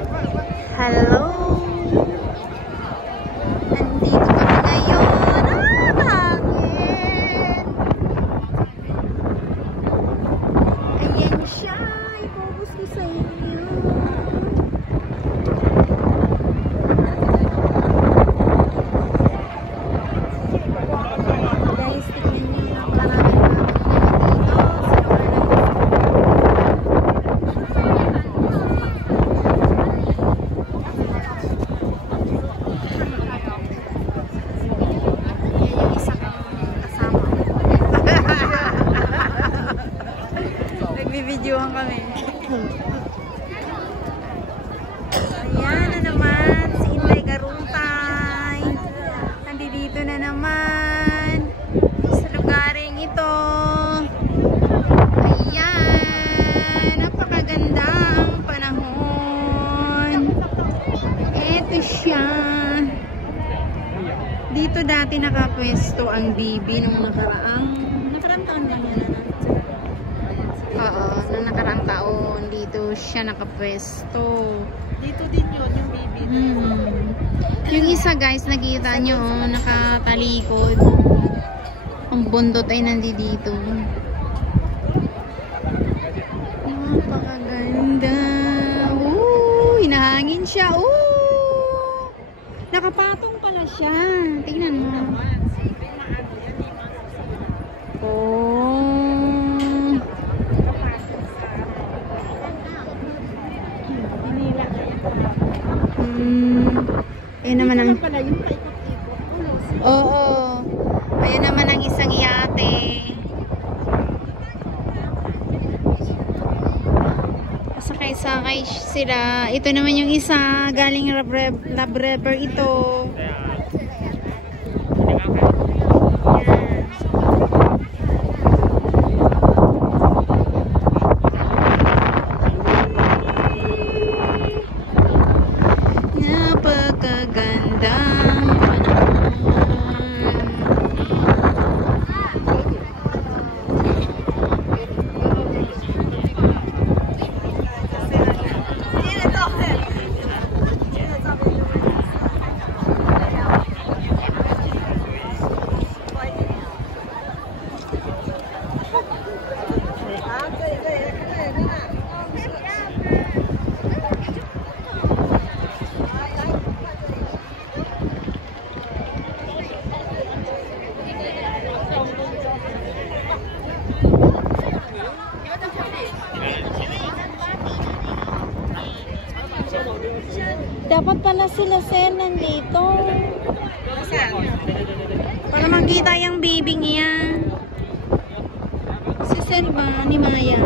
Hello! Nandito kami ngayon. Hangin! Ayan siya. Ipobos ko sa inyo. Guys, tignan niyo yung maraming videohan kami. Ayan na naman si Inday Garuntay. Nandito na naman sa lugaring ito. Ayan, napakaganda ang panahon. Eto siya. Dito dati nakapwesto ang bibi nung nakaraang taon lang yan. Oo, nung nakaraang taon, dito siya nakapwesto. Dito din yun, yung baby. Yung isa guys, nakita nyo, nakatalikod. Ang bundot ay nandito. Napakaganda. Hinahangin siya. Nakapatong pala siya. Tingnan mo. Ayan naman ang... Oo. Ayan naman ang isang yate. Sakay-sakay sila. Ito naman yung isa. Galing Lab River ito. Dapat pala sila Sen nandito. Para makita yung baby niya. Si Sen ba? Ni Maya.